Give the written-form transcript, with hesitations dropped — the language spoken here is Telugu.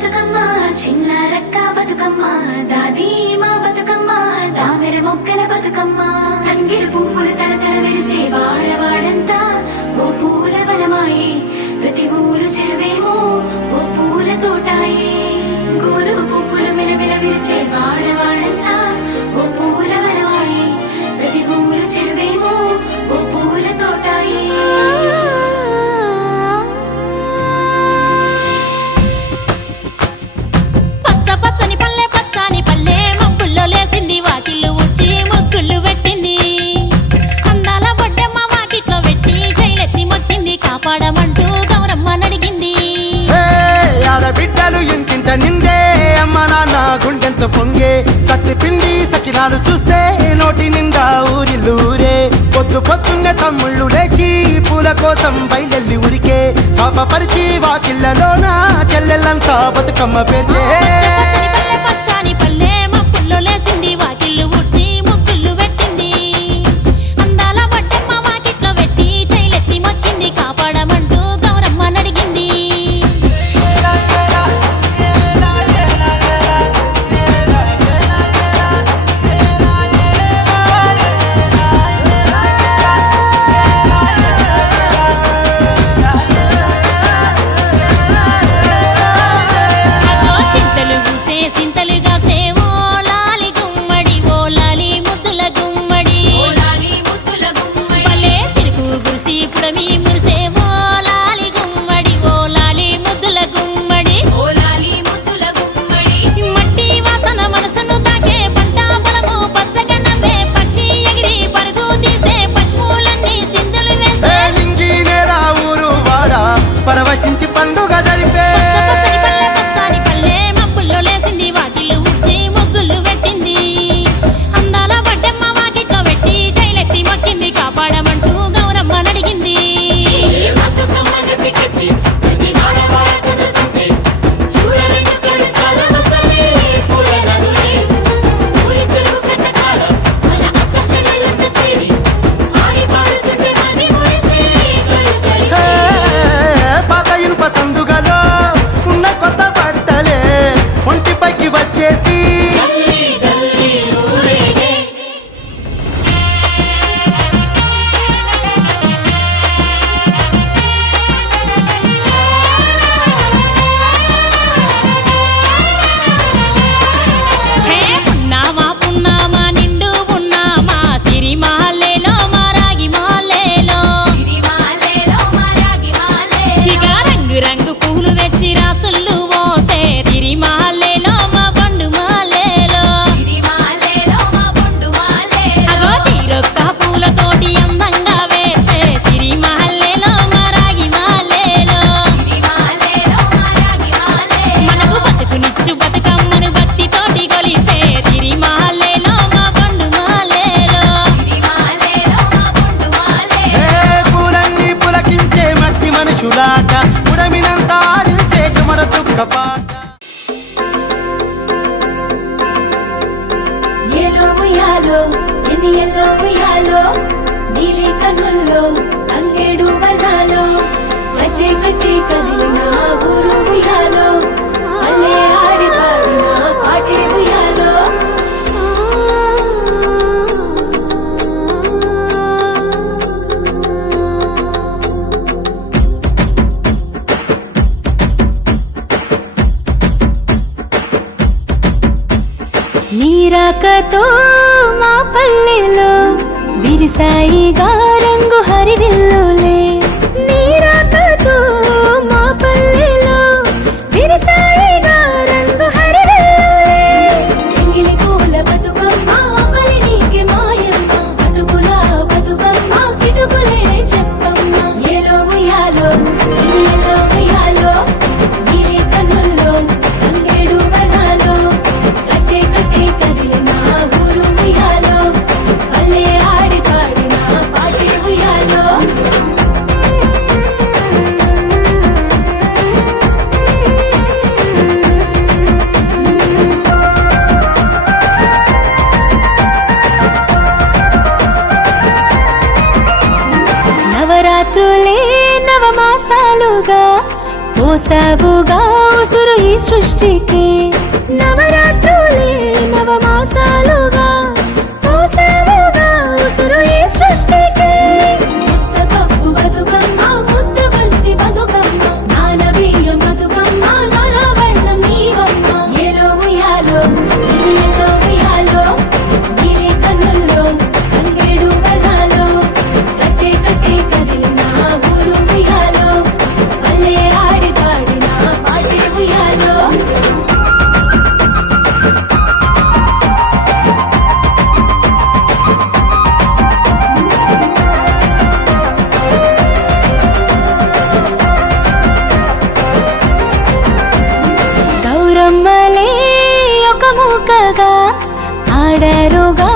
బతుకమ్మ చిన్న రక్క బతుకమ్మ దాది మా బతుకమ్మ దామెర మొక్కల బతుకమ్మ తంగిడు పువ్వులు తడతడ మెరిసే వాడవాడంతా ఓ పూల వనమాయే ప్రతి ఊరు చెరువేమో ఓ పూల తోటాయే గోరుగు పువ్వులు మెలమెల విరిసే వాడవాడంతా ఓ పూల వనమాయే ప్రతి ఊరు చెరువేమో ఓ పూల తోటాయే బిడ్డలు ఇంటింట నిందే అమ్మ నాన్న గుండెంత పొంగే సత్తి పిండి సకినాలు చూస్తే నోటి నిండా ఊరిల్లూరే పొద్దు పొద్దున్నే తమ్ముళ్ళు లేచి పూల కోసం బయలెల్లి ఉరికే శాపపరిచి వాకిళ్ళలోన చెల్లెళ్ళంతా బతుకమ్మ పేర్చే పరవశించి పండుగ జరిపే మబ్బుల్లో లేసింది వాకిళ్ళు ఉచ్చి ముగ్గులు పెట్టింది అందాల బడ్డమ్మ వాకిట్లో పెట్టి జైలెత్తి మొక్కింది కాపాడమంటూ గౌరమ్మ నడిగింది నీలి కన్నుల్లో అంగేడు వర్ణాలో వచ్చే కట్టి కదిలిన ఊరు ఉయ్యాలో అల్లే ఆడి పాడిన పాటే ఉయ్యాలో నీరాకతో మా పల్లెలో విరిసాయిగా రంగు హరివిల్లులే నీరాకతో మా పల్లెలో విరిసాయిగా రంగు హరివిల్లులే ఎంగిలి పూల బతుకమ్మ బలి నీకే మాయమ్మ బతుకుల బతుకమ్మ కిటుకులే చెప్పమ్మ ఏలో ఉయ్యాలో ఏలో ఉయ్యాలో నీలి కన్నుల్లో అంగేడు వనాలో కచ్చే కట్టే కదిలిన ఊరు ఉయ్యాలో అల్లే ఆడి పాడిన పాటే ఉయ్యాలో పోసావుగా ఉసురు ఈ సృష్టికి నవరాత్రులే నవమాసాలుగా పోసావుగా ఉసురు ఈ సృష్టికి ముద్దపప్పు బతుకమ్మ ముద్ద బంతి బతుకమ్మ నాన బియ్యం బతుకమ్మ నానవర్ణం నీవమ్మ ఎలో ఉయ్యాలో ఎలో ఉయ్యాలో నీలి కన్నుల్లో తంగేడు వర్ణాలో కచ్చే కట్టే కదిలిన ఊరు ఉయ్యాలో పల్లె ఆడి పాడిన పాటే ఉయ్యాలో గౌరమ్మలే ఒక మూకగా ఆడారుగా